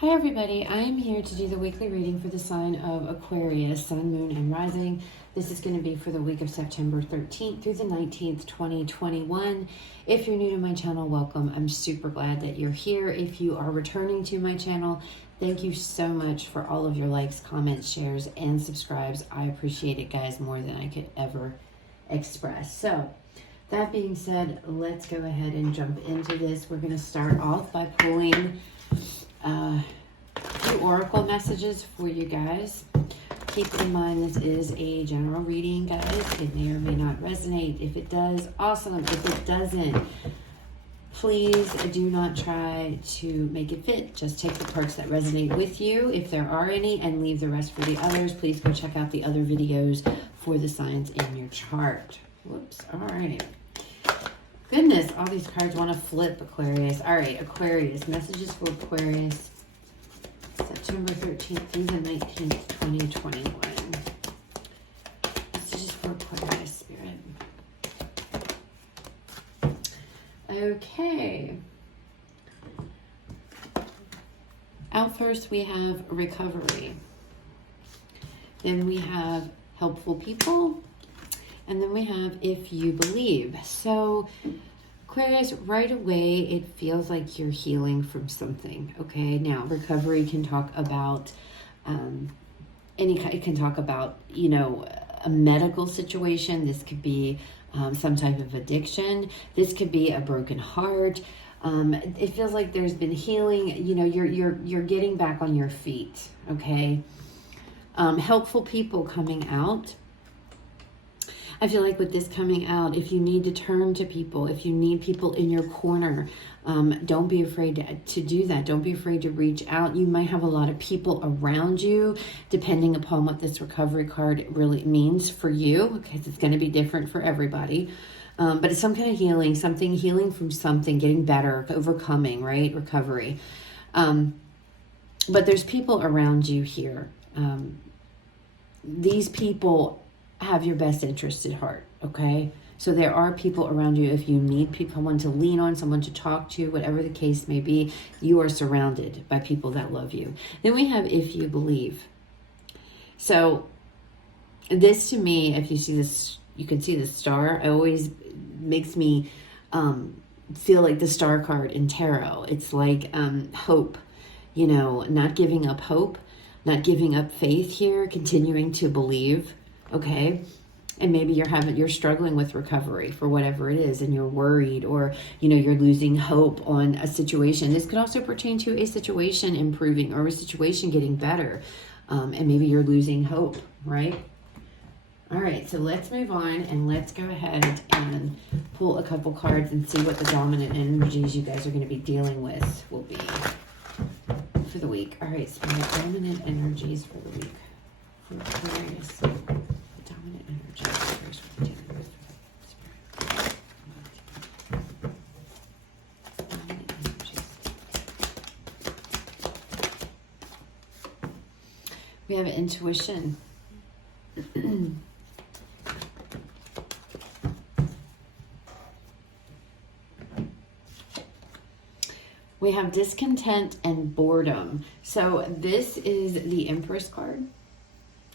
Hi everybody, I am here to do the weekly reading for the sign of Aquarius, Sun, Moon, and Rising. This is going to be for the week of September 13th through the 19th, 2021. If you're new to my channel, welcome. I'm super glad that you're here. If you are returning to my channel, thank you so much for all of your likes, comments, shares, and subscribes. I appreciate it, guys, more than I could ever express. So, that being said, let's go ahead and jump into this. We're going to start off by pulling a few oracle messages for you guys. Keep in mind this is a general reading, guys. It may or may not resonate. If it does, awesome. If it doesn't, please do not try to make it fit. Just take the parts that resonate with you, if there are any, and leave the rest for the others. Please go check out the other videos for the signs in your chart. Whoops. All right. Goodness, all these cards want to flip, Aquarius. All right, Aquarius. Messages for Aquarius, September 13th through the 19th, 2021. Messages for Aquarius, Spirit. Okay. Out first, we have recovery. Then we have helpful people. And then we have if you believe. So Aquarius, right away, it feels like you're healing from something. Okay, now recovery can talk about it can talk about, you know, a medical situation. This could be some type of addiction. This could be a broken heart. It feels like there's been healing. You know, you're getting back on your feet. Okay, helpful people coming out. I feel like with this coming out, if you need to turn to people, if you need people in your corner, don't be afraid to do that. Don't be afraid to reach out. You might have a lot of people around you, depending upon what this recovery card really means for you, because it's going to be different for everybody. But it's some kind of healing, something healing from something, getting better, overcoming, right? Recovery. But there's people around you here. These people have your best interest at heart, okay? So there are people around you. If you need people, someone to lean on, someone to talk to, whatever the case may be, you are surrounded by people that love you. Then we have if you believe. So this, to me, if you see this, you can see the star. It always makes me feel like the star card in tarot. It's like hope, you know, not giving up hope, not giving up faith here, continuing to believe. Okay, and maybe you're struggling with recovery for whatever it is, and you're worried, or you know, you're losing hope on a situation. This could also pertain to a situation improving or a situation getting better, and maybe you're losing hope, right? All right, so let's move on and let's go ahead and pull a couple cards and see what the dominant energies you guys are going to be dealing with will be for the week. All right, so my dominant energies for the week for Aquarius. We have intuition. We have discontent and boredom. So this is the Empress card.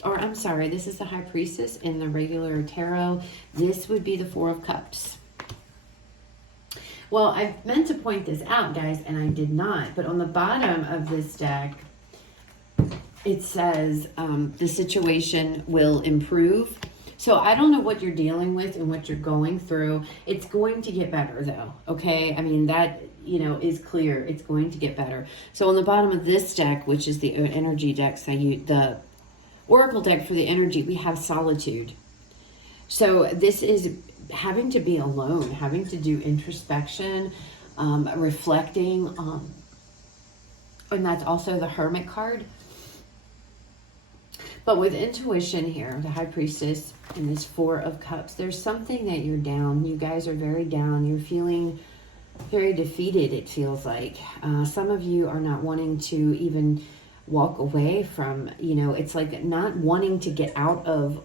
Or I'm sorry, this is the High Priestess in the regular tarot. This would be the Four of Cups. Well, I meant to point this out, guys, and I did not. But on the bottom of this deck, it says the situation will improve. So I don't know what you're dealing with and what you're going through. It's going to get better, though, okay? I mean, that, you know, is clear. It's going to get better. So on the bottom of this deck, which is the energy deck, so the Oracle deck for the energy, we have solitude. So this is having to be alone, having to do introspection, reflecting. And that's also the Hermit card. But with intuition here, the High Priestess and this Four of Cups, there's something that you're down. You guys are very down. You're feeling very defeated, it feels like. Some of you are not wanting to even walk away from, you know, it's like not wanting to get out of,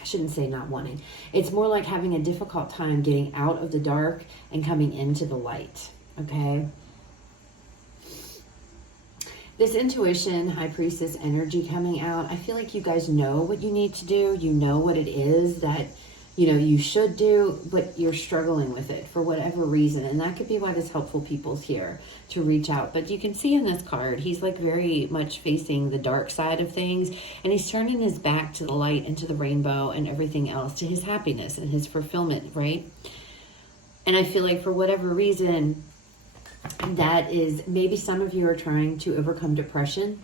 I shouldn't say not wanting. It's more like having a difficult time getting out of the dark and coming into the light, okay? This intuition, high priestess energy coming out, I feel like you guys know what you need to do. You know what it is that, you know, you should do, but you're struggling with it for whatever reason. And that could be why this helpful people's here to reach out. But you can see in this card, he's like very much facing the dark side of things. And he's turning his back to the light and to the rainbow and everything else, to his happiness and his fulfillment, right? And I feel like for whatever reason, that is, maybe some of you are trying to overcome depression,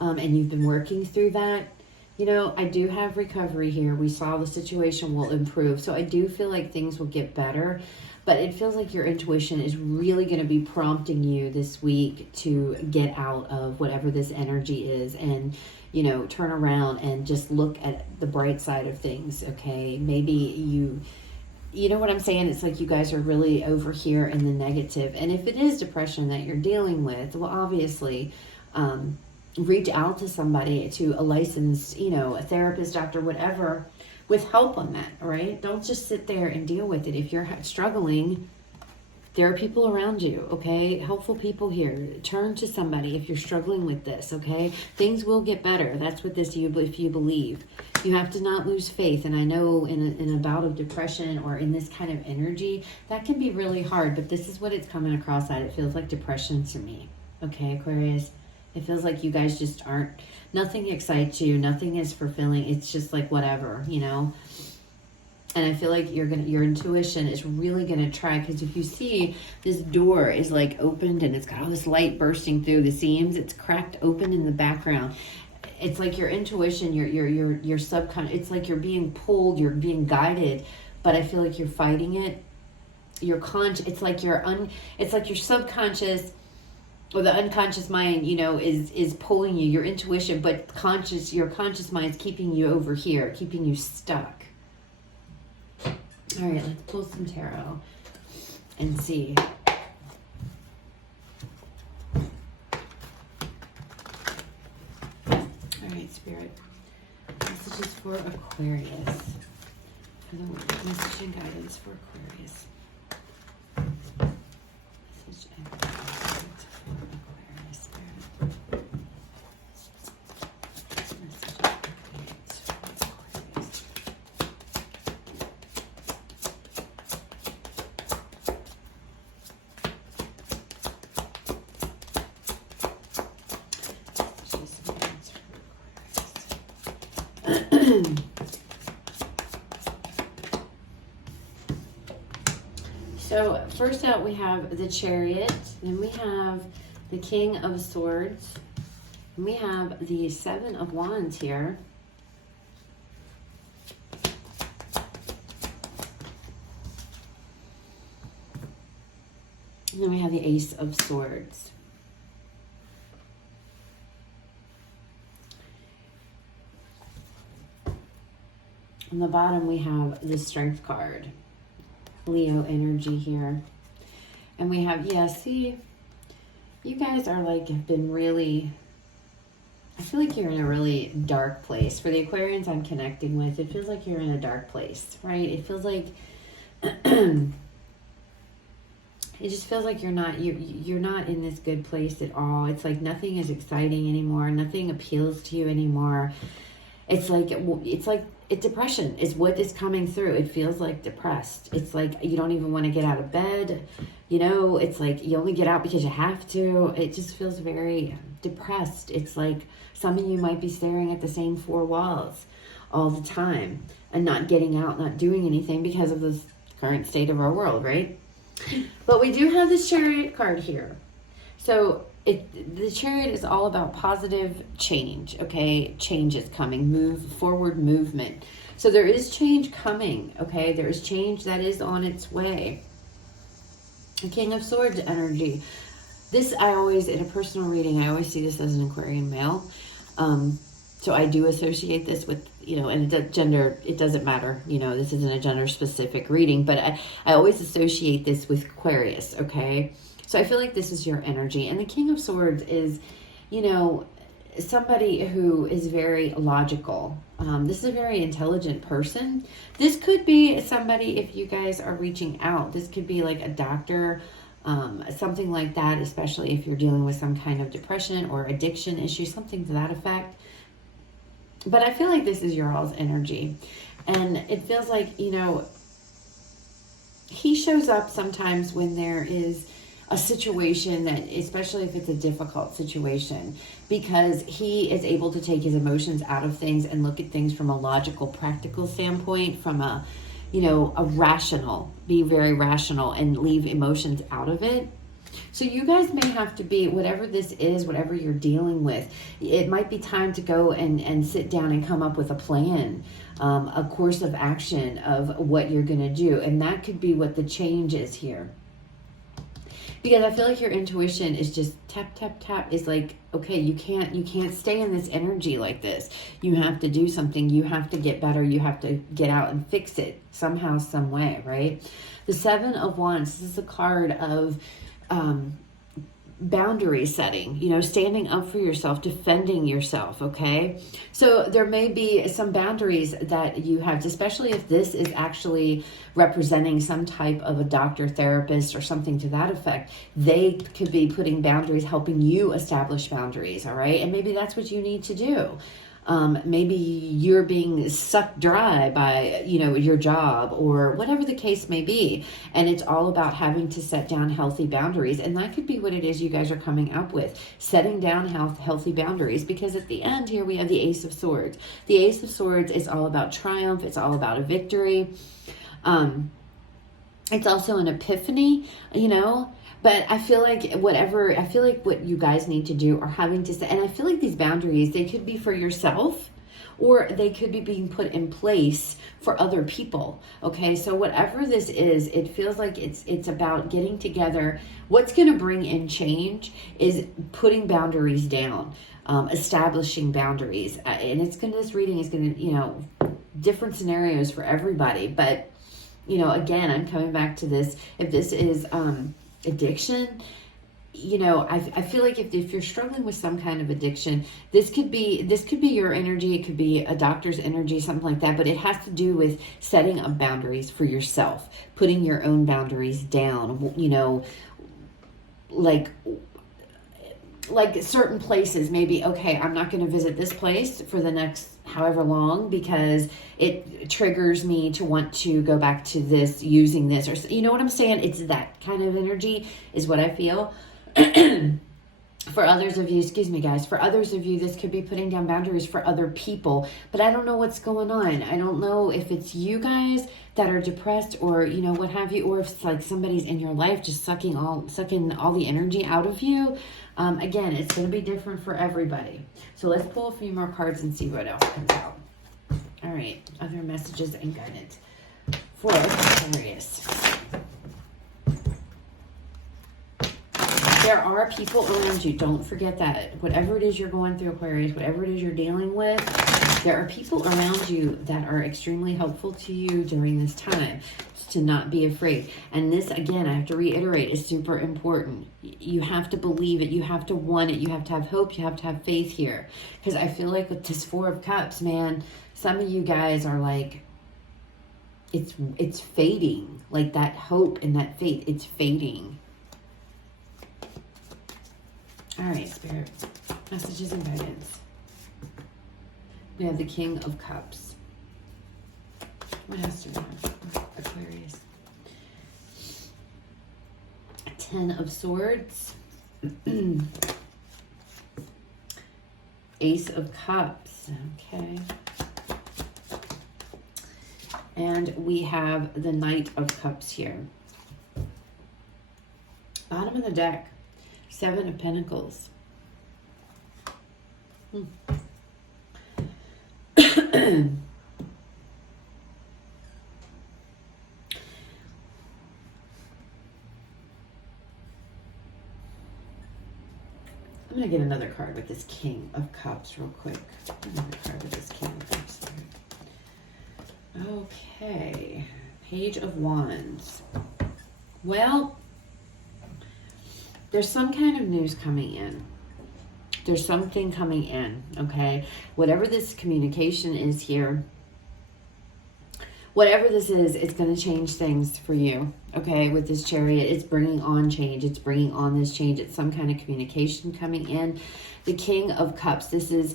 and you've been working through that. You know, I do have recovery here. We saw the situation will improve. So I do feel like things will get better, but it feels like your intuition is really going to be prompting you this week to get out of whatever this energy is and, you know, turn around and just look at the bright side of things. Okay. Maybe you know what I'm saying? It's like you guys are really over here in the negative. And if it is depression that you're dealing with, well, obviously, reach out to somebody, to a licensed, you know, a therapist, doctor, whatever, with help on that, all right? Don't just sit there and deal with it. If you're struggling, there are people around you, okay? Helpful people here. Turn to somebody if you're struggling with this, okay? Things will get better. That's what this, if you believe. You have to not lose faith. And I know in a bout of depression or in this kind of energy, that can be really hard, but this is what it's coming across at. It feels like depression to me, okay, Aquarius? It feels like you guys just aren't, nothing excites you, nothing is fulfilling. It's just like whatever, you know? And I feel like your intuition is really going to try, because if you see this door is like opened and it's got all this light bursting through the seams, it's cracked open in the background. It's like your intuition, your subconscious, it's like you're being pulled, you're being guided, but I feel like you're fighting it. It's like your subconscious or the unconscious mind, you know, is pulling you, your intuition, but your conscious mind's keeping you over here, keeping you stuck. All right, let's pull some tarot and see. All right, Spirit. Messages for Aquarius. For the message and guidance for Aquarius. Message and guidance for Aquarius, Spirit. Message and guidance for Aquarius. So first out we have the Chariot, then we have the King of Swords, and we have the Seven of Wands here. And then we have the Ace of Swords. On the bottom, we have the Strength card. Leo energy here. And we have, yeah, see, you guys are like, have been really, I feel like you're in a really dark place. For the Aquarians I'm connecting with, it feels like you're in a dark place, right? It feels like, it just feels like you're not in this good place at all. It's like nothing is exciting anymore. Nothing appeals to you anymore. It's like depression is what is coming through. It feels like depressed. It's like you don't even want to get out of bed. You know, it's like you only get out because you have to. It just feels very depressed. It's like some of you might be staring at the same four walls all the time and not getting out, not doing anything because of the current state of our world, right? But we do have this Chariot card here. So the Chariot is all about positive change, okay? Change is coming, forward movement. So there is change coming, okay? There is change that is on its way. The King of Swords energy. This, in a personal reading, I always see this as an Aquarian male. So I do associate this with, you know, and gender, it doesn't matter. You know, this isn't a gender-specific reading, but I always associate this with Aquarius, okay? So I feel like this is your energy. And the King of Swords is, you know, somebody who is very logical. This is a very intelligent person. This could be somebody, if you guys are reaching out, this could be like a doctor, something like that, especially if you're dealing with some kind of depression or addiction issue, something to that effect. But I feel like this is your all's energy. And it feels like, you know, he shows up sometimes when there is a situation that, especially if it's a difficult situation, because he is able to take his emotions out of things and look at things from a logical, practical standpoint, from a, you know, a rational, be very rational and leave emotions out of it. So you guys may have to be, whatever this is, whatever you're dealing with, it might be time to go and sit down and come up with a plan, a course of action of what you're going to do. And that could be what the change is here. Because I feel like your intuition is just tap, tap, tap. Is like, okay, you can't stay in this energy like this. You have to do something. You have to get better. You have to get out and fix it somehow, some way, right? The Seven of Wands, this is a card of boundary setting, you know, standing up for yourself, defending yourself, okay? So there may be some boundaries that you have, especially if this is actually representing some type of a doctor, therapist, or something to that effect. They could be putting boundaries, helping you establish boundaries, all right? And maybe that's what you need to do. Maybe you're being sucked dry by, you know, your job or whatever the case may be. And it's all about having to set down healthy boundaries. And that could be what it is you guys are coming up with, setting down healthy boundaries. Because at the end here, we have the Ace of Swords. The Ace of Swords is all about triumph. It's all about a victory. It's also an epiphany, you know. But I feel like what you guys need to do are having to say, and I feel like these boundaries, they could be for yourself or they could be being put in place for other people. Okay, so whatever this is, it feels like it's about getting together. What's going to bring in change is putting boundaries down, establishing boundaries. And this reading is going to, you know, different scenarios for everybody. But, you know, again, I'm coming back to this. If this is, addiction, you know, I feel like if you're struggling with some kind of addiction, this could be your energy. It could be a doctor's energy, something like that. But it has to do with setting up boundaries for yourself, putting your own boundaries down. You know, like certain places, maybe, okay, I'm not going to visit this place for the next however long because it triggers me to want to go back to this, using this, or, you know what I'm saying? It's that kind of energy is what I feel. For others of you, excuse me guys, for others of you, this could be putting down boundaries for other people, but I don't know what's going on. I don't know if it's you guys that are depressed or, you know, what have you, or if it's like somebody's in your life just sucking all the energy out of you. Again, it's going to be different for everybody. So let's pull a few more cards and see what else comes out. All right, other messages and guidance for Aquarius. There are people around you. Don't forget that. Whatever it is you're going through, Aquarius, whatever it is you're dealing with, there are people around you that are extremely helpful to you during this time. To not be afraid. And this, again, I have to reiterate, is super important. You have to believe it. You have to want it. You have to have hope. You have to have faith here. Because I feel like with this Four of Cups, man, some of you guys are like, it's fading. Like that hope and that faith, it's fading. All right, Spirit. Messages and guidance. We have the King of Cups. What else do we have? Aquarius. Ten of Swords. Ace of Cups. Okay. And we have the Knight of Cups here. Bottom of the deck. Seven of Pentacles. I'm going to get another card with this King of Cups real quick. Another card with this King of Cups. Okay. Page of Wands. Well, there's some kind of news coming in. There's something coming in, okay? Whatever this communication is here, whatever this is, it's going to change things for you. Okay, with this Chariot, it's bringing on change. It's bringing on this change. It's some kind of communication coming in. The King of Cups, this is,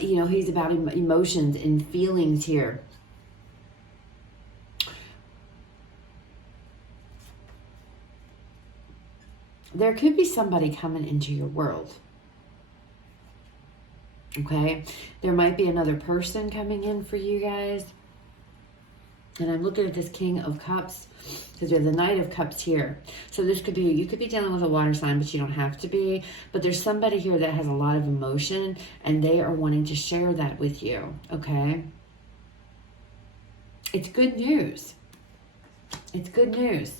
you know, he's about emotions and feelings here. There could be somebody coming into your world. Okay, there might be another person coming in for you guys. And I'm looking at this King of Cups because we have the Knight of Cups here. So this could be, you could be dealing with a water sign, but you don't have to be. But there's somebody here that has a lot of emotion and they are wanting to share that with you, okay? It's good news. It's good news.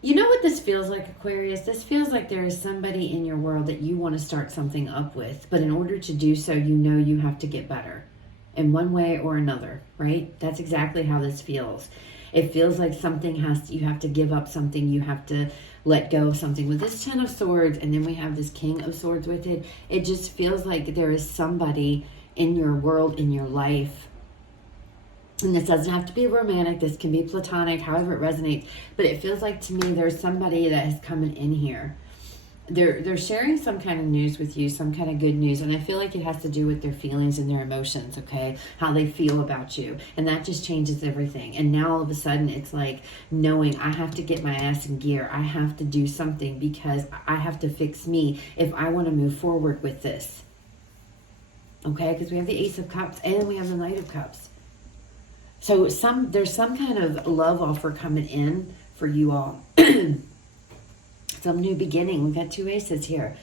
You know what this feels like, Aquarius? This feels like there is somebody in your world that you want to start something up with. But in order to do so, you know you have to get better in one way or another, right? That's exactly how this feels. It feels like something you have to give up something. You have to let go of something. With this Ten of Swords, and then we have this King of Swords with it, it just feels like there is somebody in your world, in your life. And this doesn't have to be romantic. This can be platonic, however it resonates. But it feels like to me there's somebody that is coming in here. They're sharing some kind of news with you, some kind of good news. And I feel like it has to do with their feelings and their emotions, okay? How they feel about you. And that just changes everything. And now all of a sudden it's like knowing I have to get my ass in gear. I have to do something because I have to fix me if I want to move forward with this. Okay? Because we have the Ace of Cups and we have the Knight of Cups. So there's some kind of love offer coming in for you all. Some new beginning. We've got two aces here.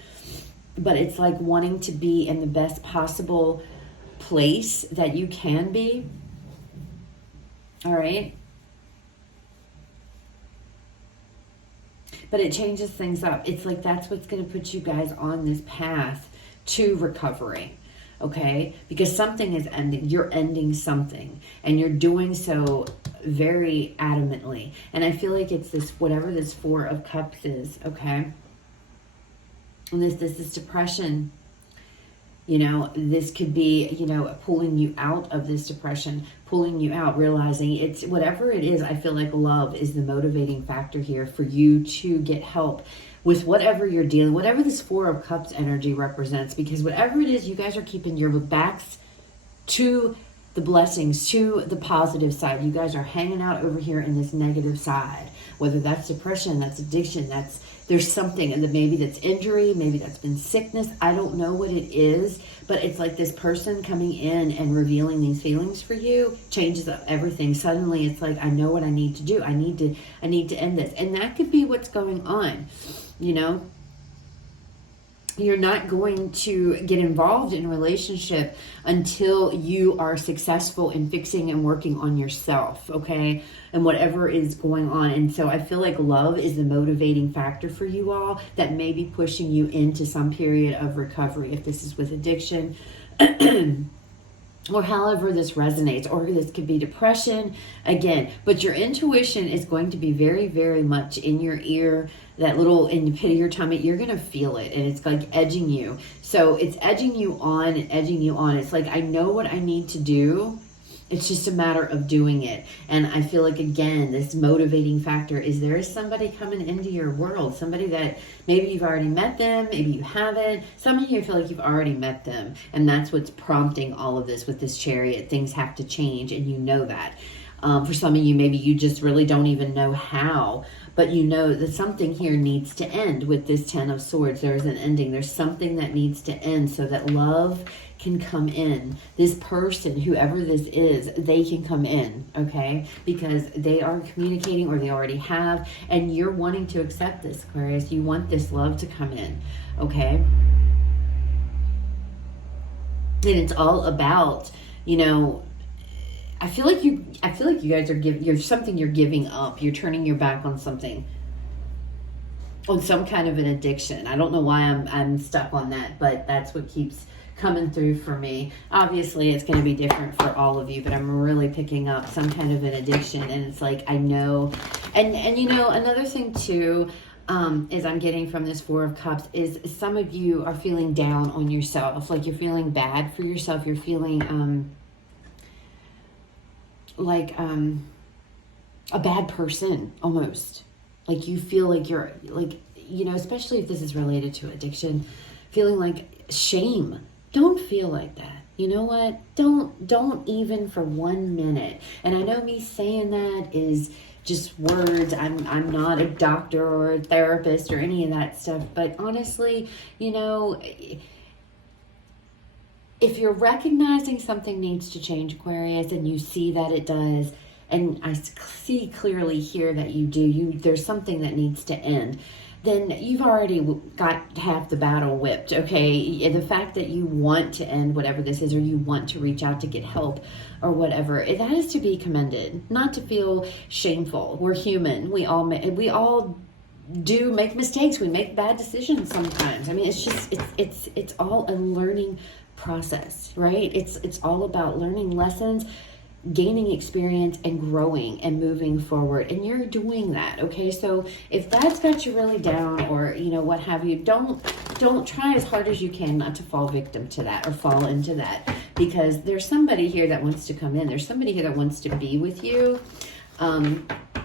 But it's like wanting to be in the best possible place that you can be. All right? But it changes things up. It's like that's what's going to put you guys on this path to recovery. Okay, because something is ending. You're ending something, and you're doing so very adamantly. And I feel like it's this, whatever this Four of Cups is, okay? And this is depression. You know, this could be, you know, pulling you out of this depression, pulling you out, realizing it's whatever it is. I feel like love is the motivating factor here for you to get help with whatever you're dealing, whatever this Four of Cups energy represents, because whatever it is, you guys are keeping your backs to the blessings, to the positive side. You guys are hanging out over here in this negative side, whether that's depression, that's addiction, there's something, and maybe that's injury, maybe that's been sickness. I don't know what it is, but it's like this person coming in and revealing these feelings for you changes up everything. Suddenly it's like, I know what I need to do. I need to end this. And that could be what's going on. You know, you're not going to get involved in a relationship until you are successful in fixing and working on yourself, okay? And whatever is going on. And so I feel like love is the motivating factor for you all that may be pushing you into some period of recovery, if this is with addiction, or however this resonates, or this could be depression again. But your intuition is going to be very, very much in your ear, that little in the pit of your tummy. You're going to feel it, and it's like edging you. So it's edging you on and edging you on. It's like, I know what I need to do. It's just a matter of doing it. And I feel like, again, this motivating factor is there is somebody coming into your world, somebody that maybe you've already met them, maybe you haven't. Some of you feel like you've already met them, and that's what's prompting all of this with this Chariot. Things have to change, and you know that. For some of you, maybe you just really don't even know how, but you know that something here needs to end with this Ten of Swords. There's an ending. There's something that needs to end so that love can come in. This person, whoever this is, they can come in, okay? Because they are communicating, or they already have, and you're wanting to accept this, Aquarius. You want this love to come in, okay? And it's all about, you know, I feel like you guys are you're giving up. You're turning your back on something, on some kind of an addiction. I don't know why I'm stuck on that, but that's what keeps coming through for me. Obviously, it's going to be different for all of you, but I'm really picking up some kind of an addiction, and it's like, I know. And you know, another thing too, is I'm getting from this Four of Cups is some of you are feeling down on yourself. Like you're feeling bad for yourself. You're feeling, like a bad person almost. Like you feel like you're like, you know, especially if this is related to addiction, feeling like shame. Don't feel like that. You know what? Don't even for 1 minute. And I know me saying that is just words. I'm not a doctor or a therapist or any of that stuff. But honestly, you know, if you're recognizing something needs to change, Aquarius, and you see that it does, and I see clearly here that you do, there's something that needs to end, then you've already got half the battle whipped, okay? The fact that you want to end whatever this is, or you want to reach out to get help or whatever, that is to be commended, not to feel shameful. We're human. We all do make mistakes. We make bad decisions sometimes. I mean, it's just, it's all a learning process, right? It's all about learning lessons, gaining experience, and growing and moving forward, and you're doing that, okay? So if that's got you really down, or you know what have you, don't try as hard as you can not to fall victim to that or fall into that, because there's somebody here that wants to come in. There's somebody here that wants to be with you.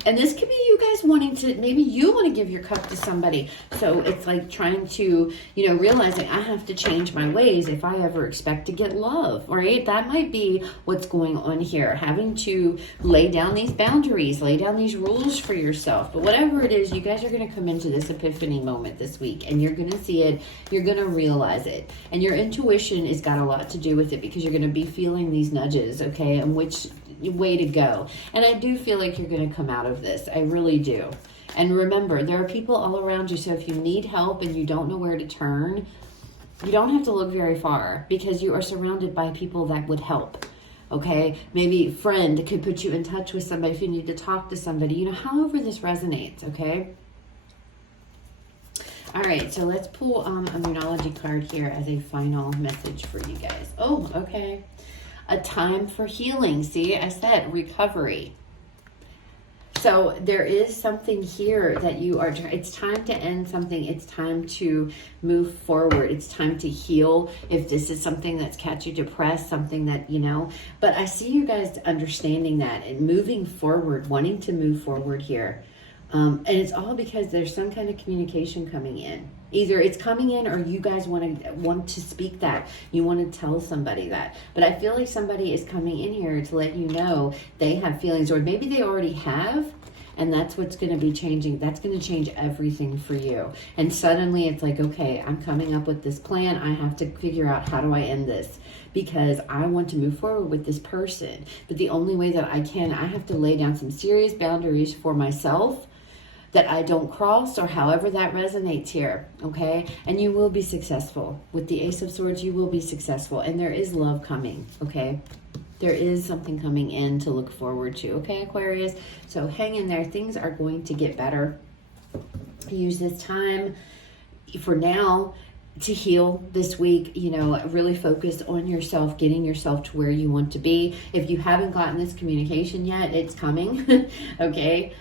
And this could be you guys wanting to, maybe you want to give your cup to somebody. So it's like trying to, you know, realizing I have to change my ways if I ever expect to get love, right? That might be what's going on here. Having to lay down these boundaries, lay down these rules for yourself. But whatever it is, you guys are going to come into this epiphany moment this week, and you're going to see it. You're going to realize it. And your intuition has got a lot to do with it, because you're going to be feeling these nudges, okay, and which way to go. And I do feel like you're going to come out of this. I really do. And remember, there are people all around you. So if you need help and you don't know where to turn, you don't have to look very far, because you are surrounded by people that would help. Okay, maybe a friend could put you in touch with somebody if you need to talk to somebody, you know, however this resonates. Okay. All right, so let's pull a Moonology card here as a final message for you guys. Oh, okay. A time for healing. See, I said recovery. So there is something here that you are, it's time to end something. It's time to move forward. It's time to heal. If this is something that's got you depressed, something that, you know, but I see you guys understanding that and moving forward, wanting to move forward here. And it's all because there's some kind of communication coming in. Either it's coming in, or you guys want to speak that. You want to tell somebody that. But I feel like somebody is coming in here to let you know they have feelings, or maybe they already have, and that's what's going to be changing. That's going to change everything for you. And suddenly it's like, okay, I'm coming up with this plan. I have to figure out, how do I end this? Because I want to move forward with this person. But the only way that I have to lay down some serious boundaries for myself that I don't cross, or however that resonates here, okay? And you will be successful. With the Ace of Swords, you will be successful. And there is love coming, okay? There is something coming in to look forward to, okay, Aquarius? So hang in there. Things are going to get better. Use this time for now to heal this week. You know, really focus on yourself, getting yourself to where you want to be. If you haven't gotten this communication yet, it's coming, okay?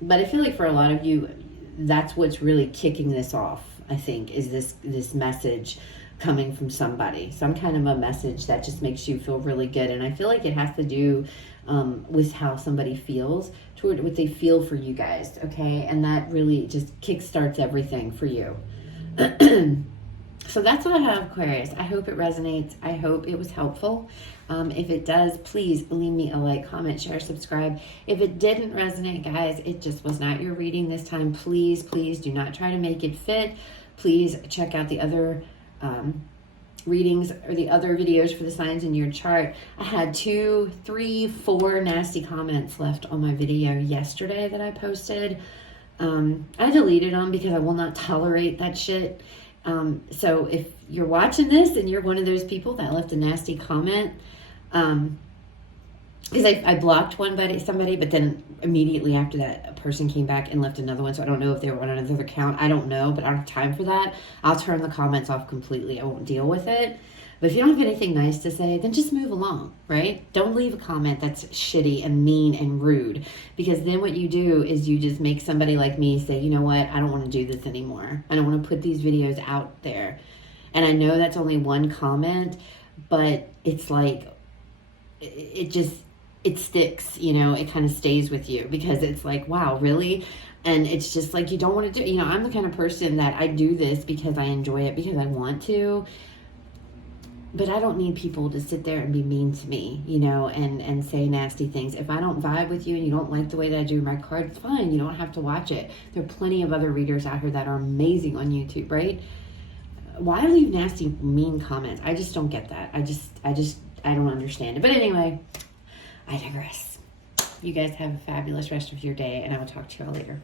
But I feel like for a lot of you, that's what's really kicking this off, I think, is this message coming from somebody. Some kind of a message that just makes you feel really good. And I feel like it has to do with how somebody feels, toward what they feel for you guys, okay? And that really just kickstarts everything for you. So that's what I have, Aquarius. I hope it resonates. I hope it was helpful. If it does, please leave me a like, comment, share, subscribe. If it didn't resonate, guys, it just was not your reading this time. Please, please do not try to make it fit. Please check out the other readings or the other videos for the signs in your chart. I had 2, 3, 4 nasty comments left on my video yesterday that I posted. I deleted them because I will not tolerate that shit. So if you're watching this and you're one of those people that left a nasty comment, because I blocked somebody, but then immediately after that, a person came back and left another one. So I don't know if they were on another account. I don't know, but I don't have time for that. I'll turn the comments off completely. I won't deal with it. But if you don't have anything nice to say, then just move along, right? Don't leave a comment that's shitty and mean and rude, because then what you do is you just make somebody like me say, you know what? I don't want to do this anymore. I don't want to put these videos out there. And I know that's only one comment, but it's like, it just, it sticks, you know, it kind of stays with you because it's like, wow, really? And it's just like, you don't want to do, you know, I'm the kind of person that I do this because I enjoy it, because I want to, but I don't need people to sit there and be mean to me, you know, and say nasty things. If I don't vibe with you and you don't like the way that I do my cards, fine, you don't have to watch it. There are plenty of other readers out here that are amazing on YouTube, right? Why leave nasty, mean comments? I just don't get that. I don't understand it. But anyway, I digress. You guys have a fabulous rest of your day, and I will talk to y'all later.